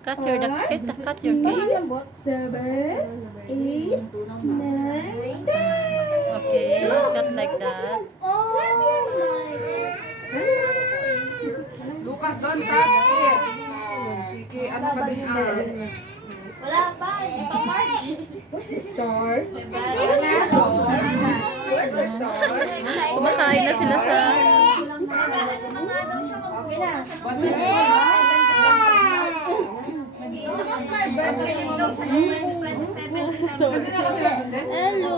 Cut your cake. Cut your cake. 7, 8, 9, 10. Okay, cut like that. Lucas, don't touch it. Sige, ano ka din Wala pa, hindi pa March. Where's the star? Where's the star? Kumakain na sila sa... Mag-ano na nga daw siya magpupunta Bukas my birthday daw siya ng 27 December. Hello!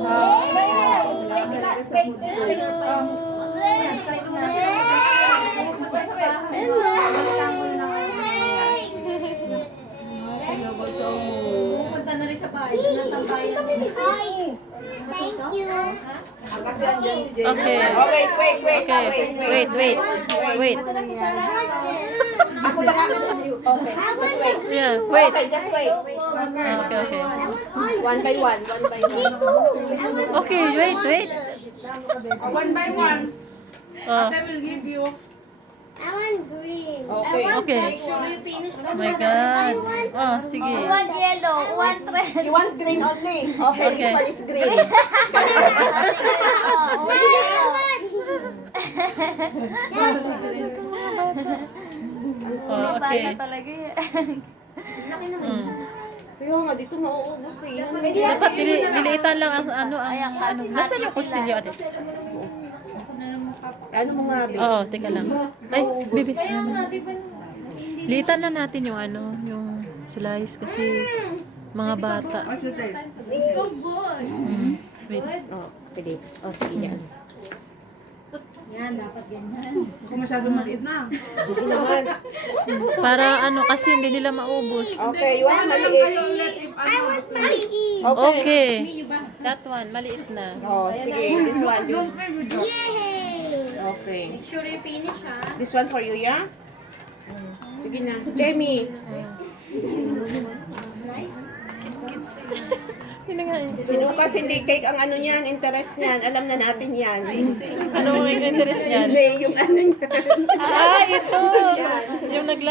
Pupunta na rin sa bahay. Natambayan din. Thank you. Kasi andyan si Jay. Okay. Oh, wait. Okay. Wait. Ako lang ako siya. Okay, just wait. Yeah, wait. Okay, just wait. Okay. One by one. Okay, wait. One by one. Oh, I will give you. I want green. Okay. okay. Oh my God. Oh, sige. I want yellow. I want red. You want green only? Okay, Okay. this one is green. Oh, okay. talaga eh. Mm. Kaya nga, dito mauubos eh. Dapat niliitan lang ang ano. Nasaan yung kutsilyo ate? Ano mo nga, babe? Oo, teka lang. Ay, bibi. Liitan na natin yung ano, yung slice kasi mga bata. Good boy. Mm. Wait. Oh, pwede. Oh, sige yan. Kung masyado maliit na. Hindi naman. Para ano kasi hindi nila maubos. Okay, you want maliit? I want maliit. Okay. That one, maliit na. Oh, sige. This one. Yay! Okay. Sure you finish ha? This one for you, yeah? Sige na. Jamie. Si Lucas, hindi cake ang ano niyan, interest niyan. Alam na natin yan. Ano ang interest niyan? Hindi, yung ano niyan. Ah, ito! Yung nag